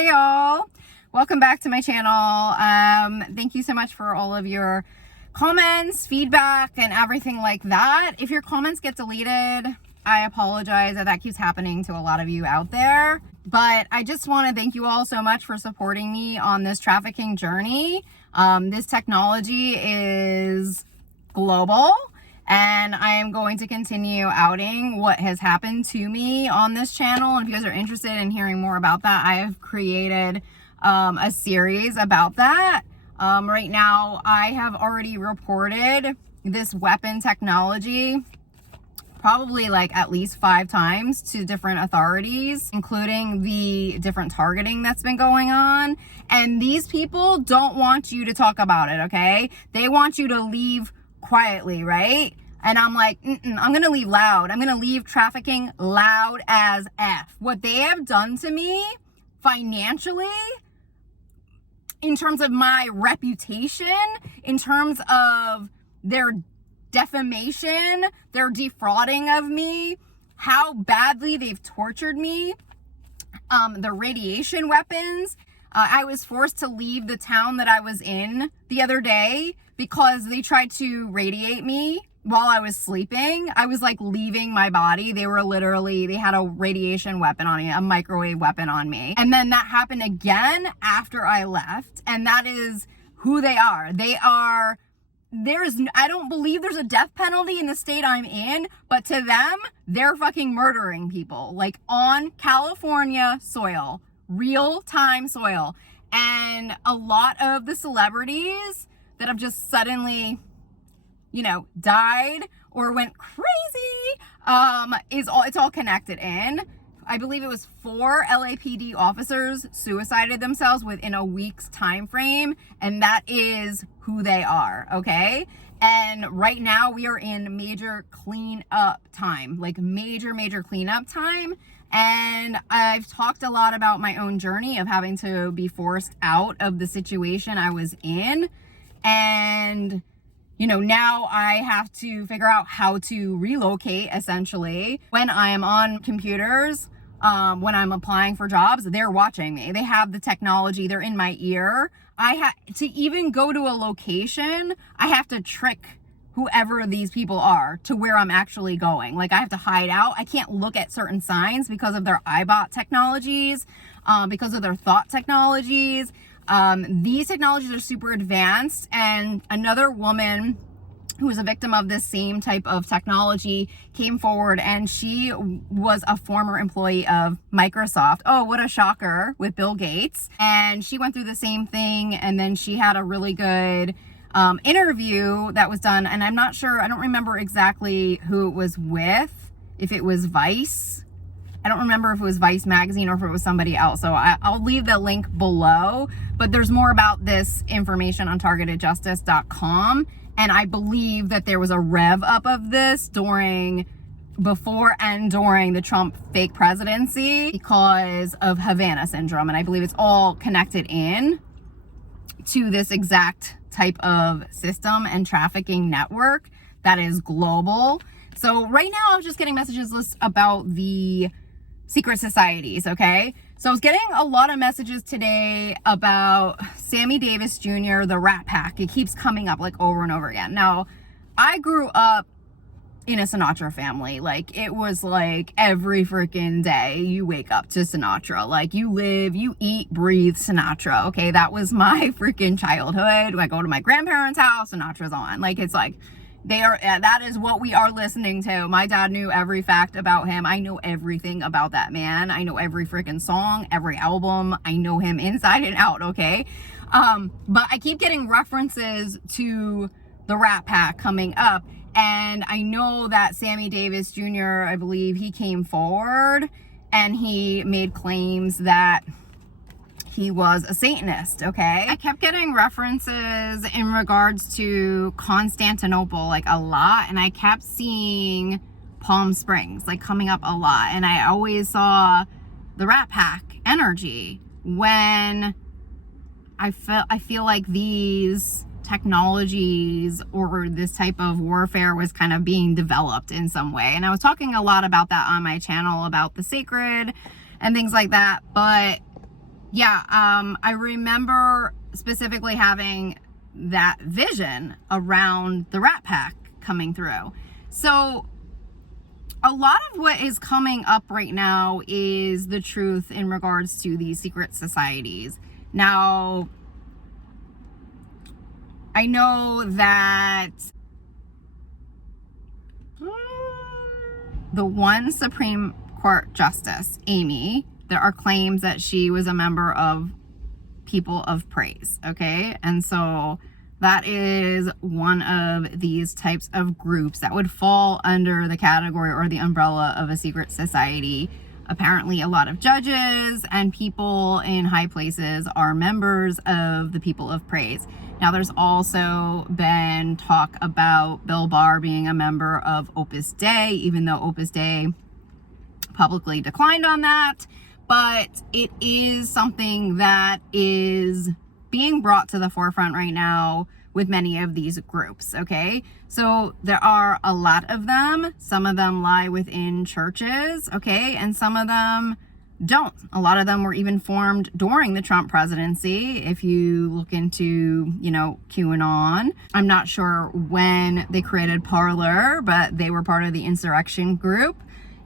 Hey y'all, welcome back to my channel. Thank you so much for all of your comments, feedback, and everything like that. If your comments get deleted, I apologize that keeps happening to a lot of you out there. But I just want to thank you all so much for supporting me on this trafficking journey. This technology is global, and I am going to continue outing what has happened to me on this channel. And if you guys are interested in hearing more about that, I have created a series about that. Right now, I have already reported this weapon technology probably like at least 5 times to different authorities, including the different targeting that's been going on. And these people don't want you to talk about it, okay? They want you to leave quietly, right? And I'm like, I'm gonna leave loud. I'm gonna leave trafficking loud as F. What they have done to me financially, in terms of my reputation, in terms of their defamation, their defrauding of me, how badly they've tortured me, the radiation weapons. I was forced to leave the town that I was in the other day because they tried to radiate me while I was sleeping. I was like leaving my body. They had a radiation weapon on me, a microwave weapon on me. And then that happened again after I left. And that is who they are. I don't believe there's a death penalty in the state I'm in, but to them, they're fucking murdering people, like on California soil, real-time soil. And a lot of the celebrities that have just suddenly, died or went crazy, it's all connected in. I believe it was 4 LAPD officers suicided themselves within a week's time frame, and that is who they are, okay? And right now we are in major cleanup time, like major cleanup time. And I've talked a lot about my own journey of having to be forced out of the situation I was in. And now I have to figure out how to relocate, essentially. When I am on computers, when I'm applying for jobs, they're watching me. They have the technology, they're in my ear. To even go to a location, I have to trick whoever these people are to where I'm actually going. Like, I have to hide out. I can't look at certain signs because of their iBot technologies, because of their thought technologies. These technologies are super advanced. And another woman who was a victim of this same type of technology came forward, and she was a former employee of Microsoft. Oh, what a shocker, with Bill Gates. And she went through the same thing, and then she had a really good interview that was done. And I'm not sure, I don't remember exactly who it was with, if it was Vice. I don't remember if it was Vice magazine or if it was somebody else. So I'll leave the link below, but there's more about this information on targetedjustice.com. And I believe that there was a rev up of this before and during the Trump fake presidency because of Havana syndrome. And I believe it's all connected in to this exact type of system and trafficking network that is global. So right now I'm just getting messages about the secret societies, okay? So I was getting a lot of messages today about Sammy Davis Jr., the Rat Pack. It keeps coming up like over and over again. Now, I grew up in a Sinatra family. Like, it was like every freaking day you wake up to Sinatra. Like, you live, you eat, breathe Sinatra, okay? That was my freaking childhood. When I go to my grandparents' house, Sinatra's on. Like, it's like, that is what we are listening to. My dad knew every fact about him. I know everything about that man. I know every freaking song, every album. I know him inside and out, okay? But I keep getting references to the Rat Pack coming up. And I know that Sammy Davis Jr., I believe he came forward and he made claims that he was a Satanist, okay? I kept getting references in regards to Constantinople, like a lot, and I kept seeing Palm Springs, like coming up a lot, and I always saw the Rat Pack energy when I feel like these technologies or this type of warfare was kind of being developed in some way. And I was talking a lot about that on my channel, about the sacred and things like that, but Yeah, I remember specifically having that vision around the Rat Pack coming through. So a lot of what is coming up right now is the truth in regards to these secret societies. Now, I know that the one Supreme Court Justice, Amy, there are claims that she was a member of People of Praise, okay? And so that is one of these types of groups that would fall under the category or the umbrella of a secret society. Apparently, a lot of judges and people in high places are members of the People of Praise. Now, there's also been talk about Bill Barr being a member of Opus Dei, even though Opus Dei publicly declined on that. But it is something that is being brought to the forefront right now with many of these groups, okay? So there are a lot of them. Some of them lie within churches, okay? And some of them don't. A lot of them were even formed during the Trump presidency. If you look into, QAnon, I'm not sure when they created Parler, but they were part of the insurrection group.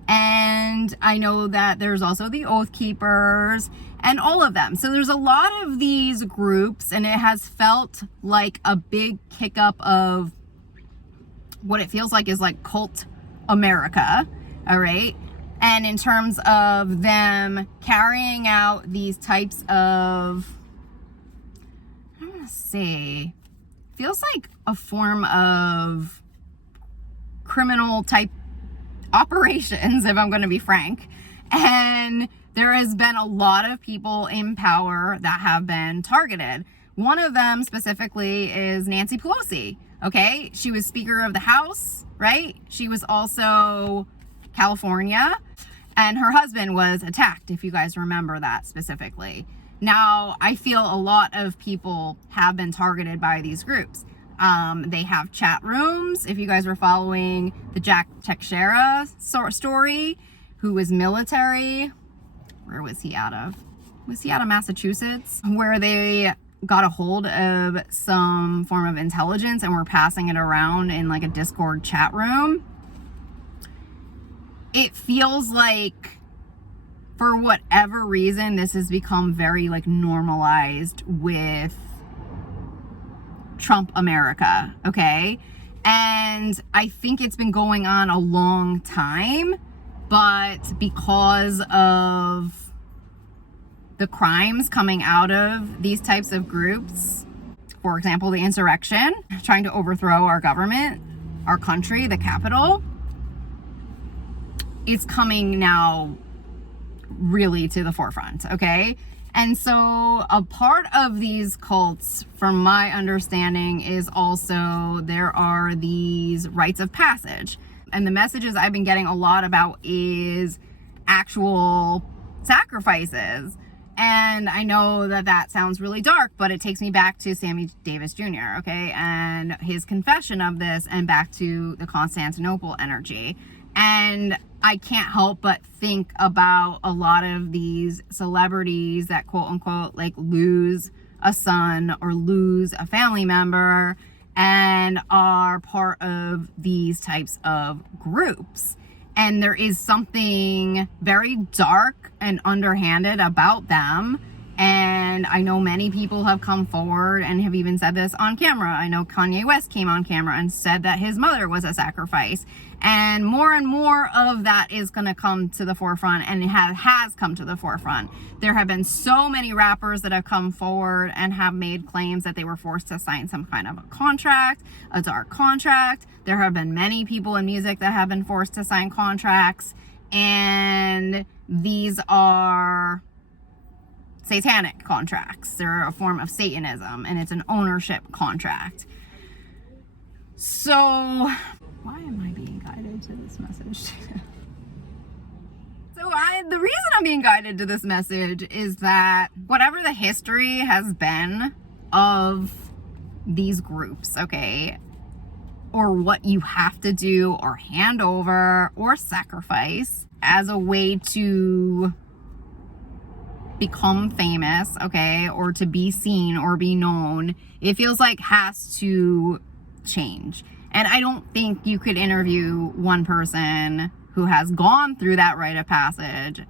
And I know that there's also the Oath Keepers and all of them. So there's a lot of these groups, and it has felt like a big kick up of what it feels like is like cult America. All right. And in terms of them carrying out these types of, I don't want to say, feels like a form of criminal type operations, if I'm going to be frank. And there has been a lot of people in power that have been targeted. One of them specifically is Nancy Pelosi. Okay. She was Speaker of the House, right? She was also California, and her husband was attacked, if you guys remember that specifically. Now, I feel a lot of people have been targeted by these groups. They have chat rooms. If you guys were following the Jack Teixeira story, who was military, where was he out of? Was he out of Massachusetts? Where they got a hold of some form of intelligence and were passing it around in like a Discord chat room. It feels like, for whatever reason, this has become very like normalized with Trump America, okay? And I think it's been going on a long time, but because of the crimes coming out of these types of groups, for example, the insurrection, trying to overthrow our government, our country, the Capitol, it's coming now really to the forefront, okay? And so a part of these cults, from my understanding, is also there are these rites of passage. And the messages I've been getting a lot about is actual sacrifices. And I know that that sounds really dark, but it takes me back to Sammy Davis Jr., okay? And his confession of this, and back to the Constantinople energy. And I can't help but think about a lot of these celebrities that quote unquote like lose a son or lose a family member and are part of these types of groups. And there is something very dark and underhanded about them. And I know many people have come forward and have even said this on camera. I know Kanye West came on camera and said that his mother was a sacrifice. And more of that is going to come to the forefront, and it has come to the forefront. There have been so many rappers that have come forward and have made claims that they were forced to sign some kind of a contract, a dark contract. There have been many people in music that have been forced to sign contracts, and these are satanic contracts. They're a form of Satanism, and it's an ownership contract. So why am I being guided to this message? The reason I'm being guided to this message is that whatever the history has been of these groups, okay, or what you have to do or hand over or sacrifice as a way to become famous, okay, or to be seen or be known, it feels like has to change. And I don't think you could interview one person who has gone through that rite of passage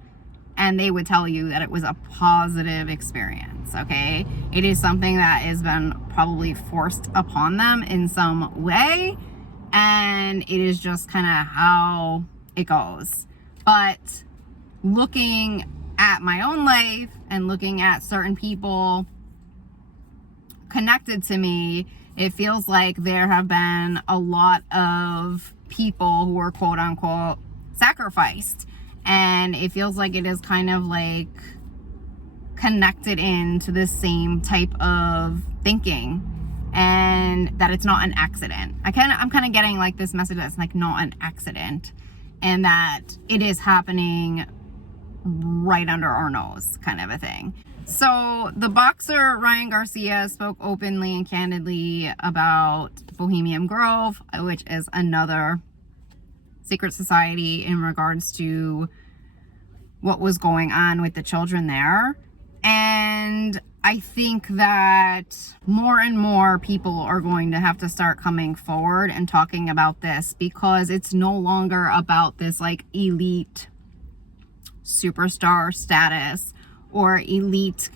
and they would tell you that it was a positive experience, okay? It is something that has been probably forced upon them in some way, and it is just kind of how it goes. But looking at my own life and looking at certain people connected to me, it feels like there have been a lot of people who are quote unquote sacrificed. And it feels like it is kind of like connected into the same type of thinking, and that it's not an accident. I'm kind of getting like this message that's like not an accident, and that it is happening right under our nose, kind of a thing. So the boxer Ryan Garcia spoke openly and candidly about Bohemian Grove, which is another secret society, in regards to what was going on with the children there. And I think that more and more people are going to have to start coming forward and talking about this, because it's no longer about this like elite superstar status or elite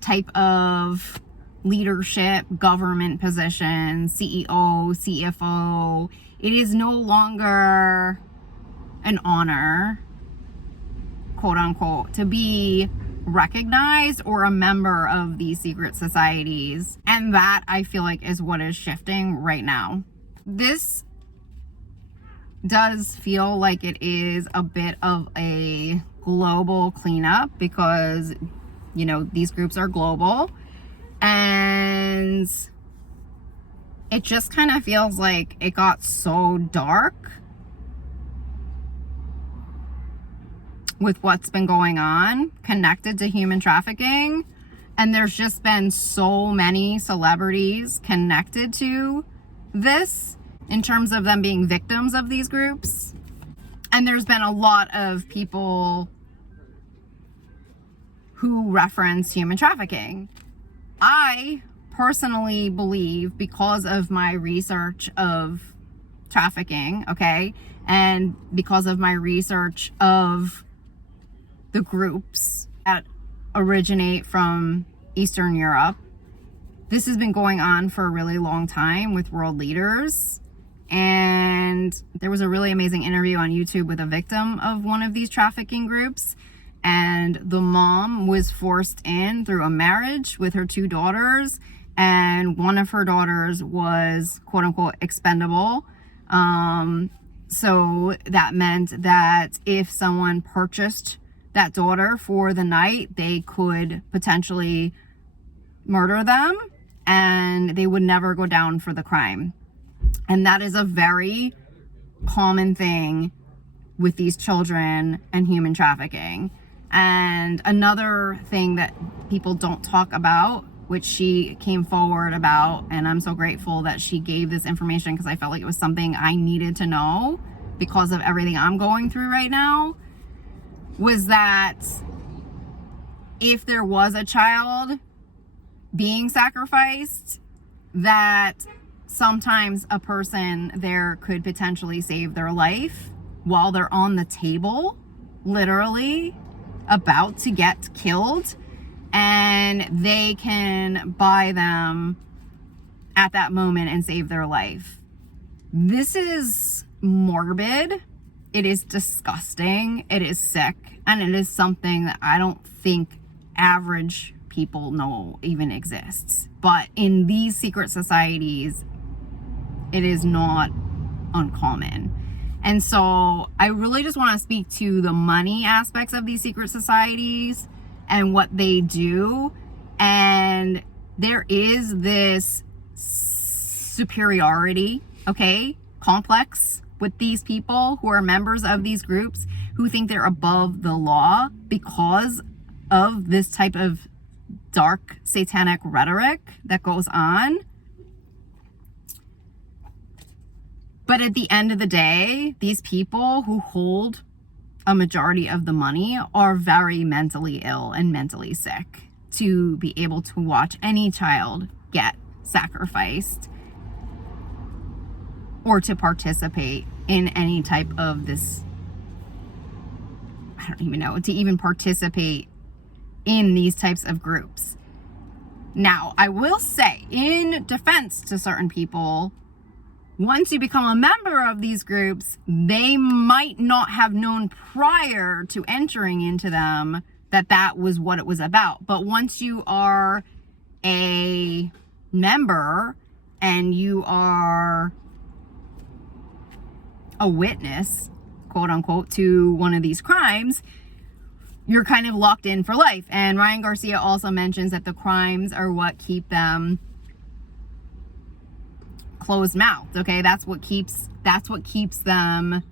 type of leadership, government position, CEO, CFO. It is no longer an honor, quote unquote, to be recognized or a member of these secret societies. And that, I feel like, is what is shifting right now. This does feel like it is a bit of a global cleanup, because, you know, these groups are global, and it just kind of feels like it got so dark with what's been going on connected to human trafficking. And there's just been so many celebrities connected to this in terms of them being victims of these groups. And there's been a lot of people who reference human trafficking. I personally believe, because of my research of trafficking, okay, and because of my research of the groups that originate from Eastern Europe, this has been going on for a really long time with world leaders. And there was a really amazing interview on YouTube with a victim of one of these trafficking groups. And the mom was forced in through a marriage with her two daughters. And one of her daughters was, quote unquote, expendable. So that meant that if someone purchased that daughter for the night, they could potentially murder them and they would never go down for the crime. And that is a very common thing with these children and human trafficking. And another thing that people don't talk about, which she came forward about, and I'm so grateful that she gave this information, because I felt like it was something I needed to know because of everything I'm going through right now, was that if there was a child being sacrificed, that sometimes a person there could potentially save their life while they're on the table, literally about to get killed, and they can buy them at that moment and save their life. This is morbid. It is disgusting. It is sick. And it is something that I don't think average people know even exists. But in these secret societies, it is not uncommon. And so I really just want to speak to the money aspects of these secret societies and what they do. And there is this superiority, okay, complex with these people who are members of these groups, who think they're above the law because of this type of dark satanic rhetoric that goes on. But at the end of the day, these people who hold a majority of the money are very mentally ill and mentally sick to be able to watch any child get sacrificed or to participate in any type of this, I don't even know, to even participate in these types of groups. Now, I will say, in defense to certain people, once you become a member of these groups, they might not have known prior to entering into them that that was what it was about. But once you are a member and you are a witness, quote unquote, to one of these crimes, you're kind of locked in for life. And Ryan Garcia also mentions that the crimes are what keep them closed mouthed. Okay, that's what keeps them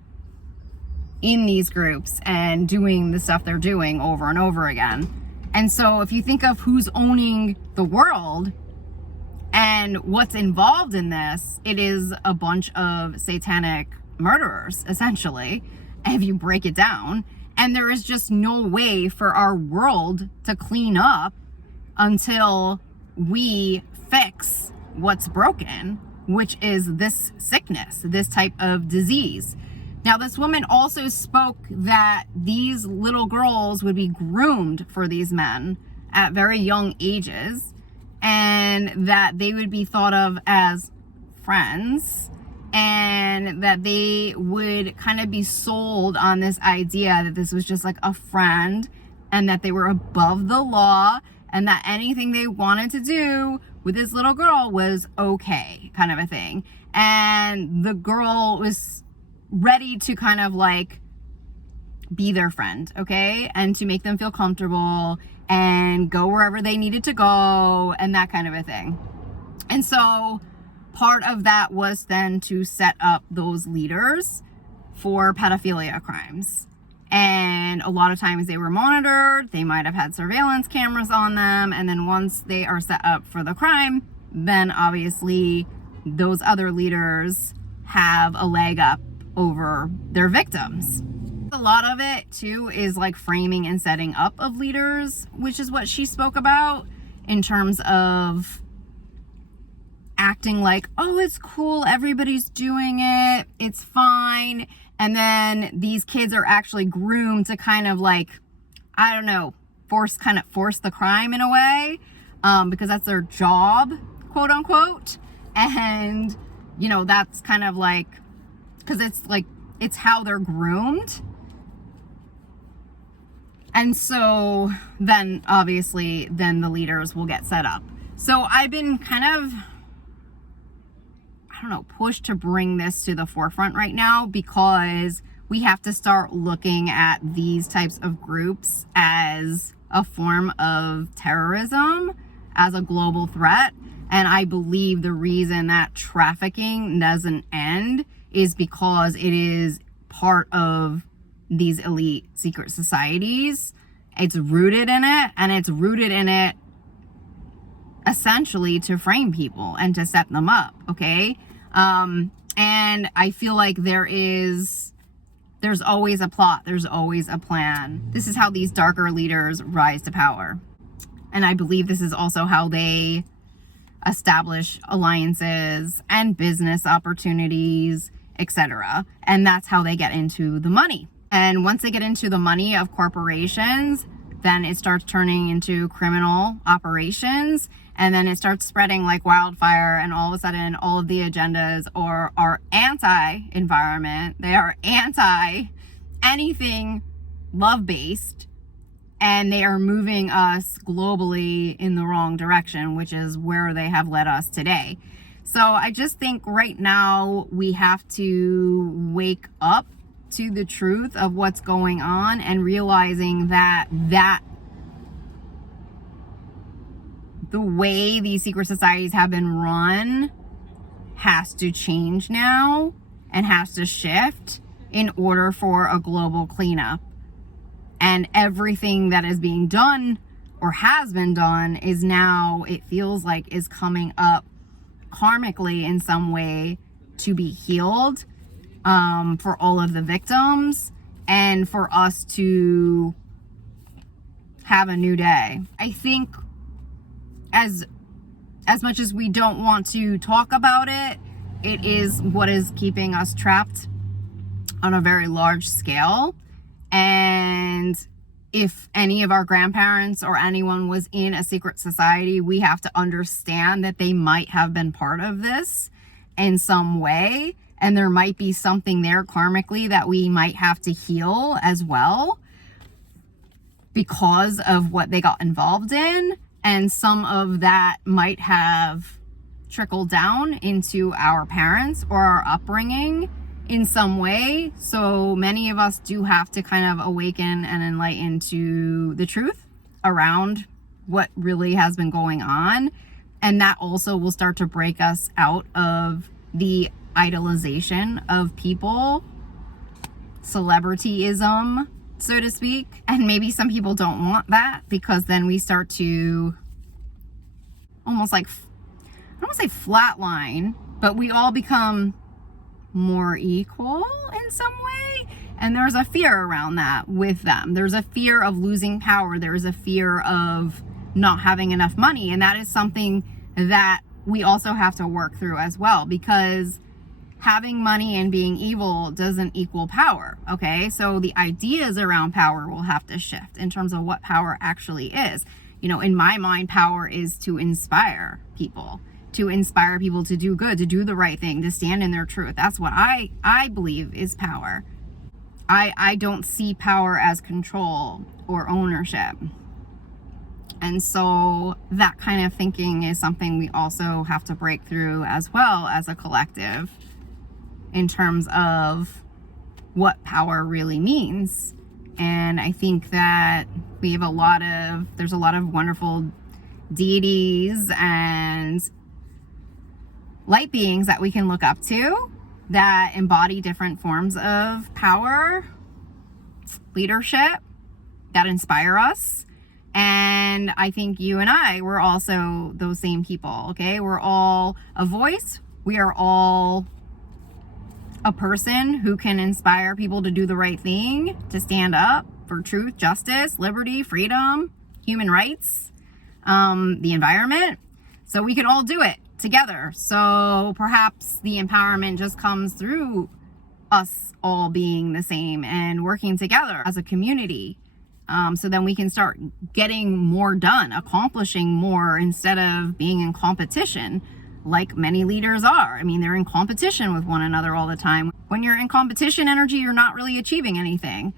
in these groups and doing the stuff they're doing over and over again. And so if you think of who's owning the world and what's involved in this, it is a bunch of satanic murderers, essentially, if you break it down. And there is just no way for our world to clean up until we fix what's broken, which is this sickness, this type of disease. Now, this woman also spoke that these little girls would be groomed for these men at very young ages, and that they would be thought of as friends, and that they would kind of be sold on this idea that this was just like a friend and that they were above the law and that anything they wanted to do with this little girl was okay, kind of a thing. And the girl was ready to kind of like be their friend, okay? And to make them feel comfortable and go wherever they needed to go and that kind of a thing. And so part of that was then to set up those leaders for pedophilia crimes. And a lot of times they were monitored, they might have had surveillance cameras on them, and then once they are set up for the crime, then obviously those other leaders have a leg up over their victims. A lot of it too is like framing and setting up of leaders, which is what she spoke about in terms of acting like, oh, it's cool, everybody's doing it, it's fine. And then these kids are actually groomed to kind of like, I don't know, force the crime in a way, because that's their job, quote unquote. And, you know, that's kind of like, because it's like, it's how they're groomed. And so then obviously then the leaders will get set up. So I've been kind of, I don't know, pushed to bring this to the forefront right now because we have to start looking at these types of groups as a form of terrorism, as a global threat. And I believe the reason that trafficking doesn't end is because it is part of these elite secret societies. It's rooted in it, and it's rooted in it essentially to frame people and to set them up, okay? And I feel like there's always a plot, there's always a plan. This is how these darker leaders rise to power. And I believe this is also how they establish alliances and business opportunities, etc. And that's how they get into the money. And once they get into the money of corporations, then it starts turning into criminal operations. And then it starts spreading like wildfire, and all of a sudden all of the agendas are anti-environment. They are anti-anything love-based, and they are moving us globally in the wrong direction, which is where they have led us today. So I just think right now we have to wake up to the truth of what's going on and realizing that the way these secret societies have been run has to change now and has to shift in order for a global cleanup. And everything that is being done or has been done is now, it feels like, is coming up karmically in some way to be healed for all of the victims. and for us to have a new day. I think as much as we don't want to talk about it, it is what is keeping us trapped on a very large scale. And if any of our grandparents or anyone was in a secret society, we have to understand that they might have been part of this in some way. And there might be something there karmically that we might have to heal as well because of what they got involved in. And some of that might have trickled down into our parents or our upbringing in some way. So many of us do have to kind of awaken and enlighten to the truth around what really has been going on. And that also will start to break us out of the idolization of people, celebrityism, so to speak. And maybe some people don't want that, because then we start to almost like, I don't want to say flatline, but we all become more equal in some way. And there's a fear around that with them. There's a fear of losing power. There's a fear of not having enough money. And that is something that we also have to work through as well, because having money and being evil doesn't equal power. Okay. So the ideas around power will have to shift in terms of what power actually is. You know, in my mind, power is to inspire people. To inspire people to do good, to do the right thing, to stand in their truth. That's what I believe is power. I don't see power as control or ownership. And so that kind of thinking is something we also have to break through as well as a collective, in terms of what power really means. And I think that we have there's a lot of wonderful deities and light beings that we can look up to that embody different forms of power, leadership, that inspire us. And I think you and I, we're also those same people, okay? We're all a voice. We are all a person who can inspire people to do the right thing, to stand up for truth, justice, liberty, freedom, human rights, the environment. So we can all do it together. So perhaps the empowerment just comes through us all being the same and working together as a community. So then we can start getting more done, accomplishing more, instead of being in competition like many leaders are. I mean, they're in competition with one another all the time. When you're in competition energy, you're not really achieving anything.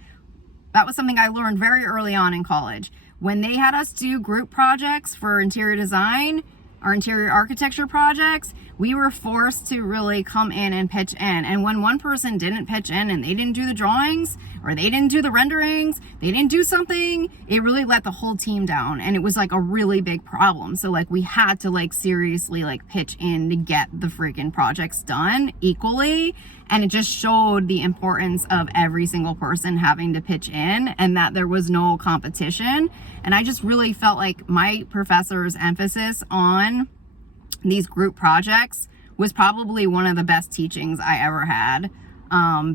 That was something I learned very early on in college. When they had us do group projects for interior design, our interior architecture projects, we were forced to really come in and pitch in. And when one person didn't pitch in and they didn't do the drawings, or they didn't do the renderings, they didn't do something, it really let the whole team down. And it was like a really big problem. So like we had to like seriously like pitch in to get the freaking projects done equally. And it just showed the importance of every single person having to pitch in, and that there was no competition. And I just really felt like my professor's emphasis on these group projects was probably one of the best teachings I ever had,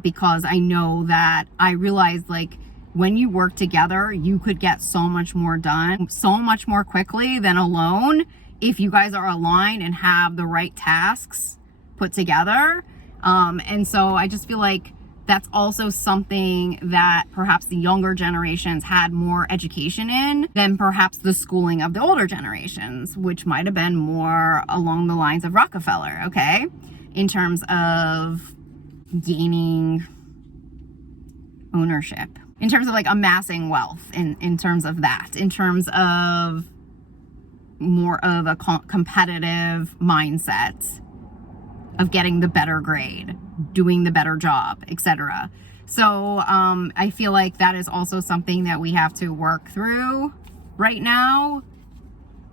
because I know that I realized, like, when you work together, you could get so much more done so much more quickly than alone if you guys are aligned and have the right tasks put together. And so I just feel like that's also something that perhaps the younger generations had more education in than perhaps the schooling of the older generations, which might have been more along the lines of Rockefeller, okay? In terms of gaining ownership, in terms of like amassing wealth, in terms of that, in terms of more of a competitive mindset of getting the better grade, doing the better job, etc. So I feel like that is also something that we have to work through right now,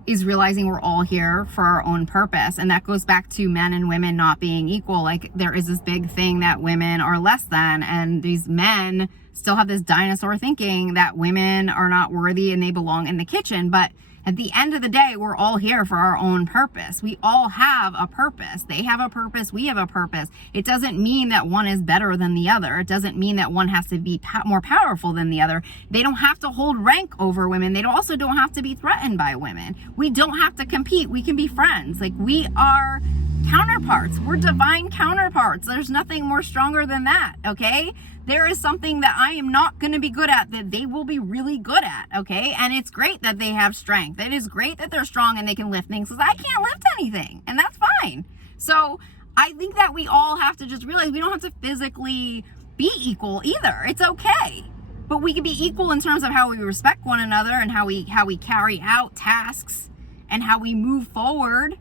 is realizing we're all here for our own purpose. And that goes back to men and women not being equal. Like, there is this big thing that women are less than, and these men still have this dinosaur thinking that women are not worthy and they belong in the kitchen. But At the end of the day, we're all here for our own purpose. We all have a purpose. They have a purpose. We have a purpose. It doesn't mean that one is better than the other. It doesn't mean that one has to be more powerful than the other. They don't have to hold rank over women. They also don't have to be threatened by women. We don't have to compete. We can be friends. Like, we are counterparts. We're divine counterparts. There's nothing more stronger than that, okay? There is something that I am not going to be good at that they will be really good at, okay? And it's great that they have strength. It is great that they're strong and they can lift things, because I can't lift anything, and that's fine. So I think that we all have to just realize we don't have to physically be equal either. It's okay. But we can be equal in terms of how we respect one another and how we carry out tasks and how we move forward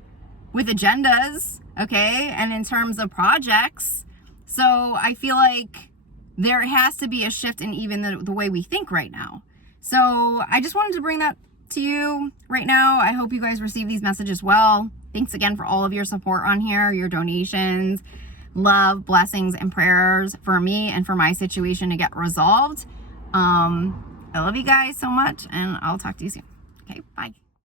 with agendas, okay? And in terms of projects. So I feel like there has to be a shift in even the way we think right now. So I just wanted to bring that to you right now. I hope you guys receive these messages well. Thanks again for all of your support on here, your donations, love, blessings, and prayers for me and for my situation to get resolved. I love you guys so much, and I'll talk to you soon. Okay, bye.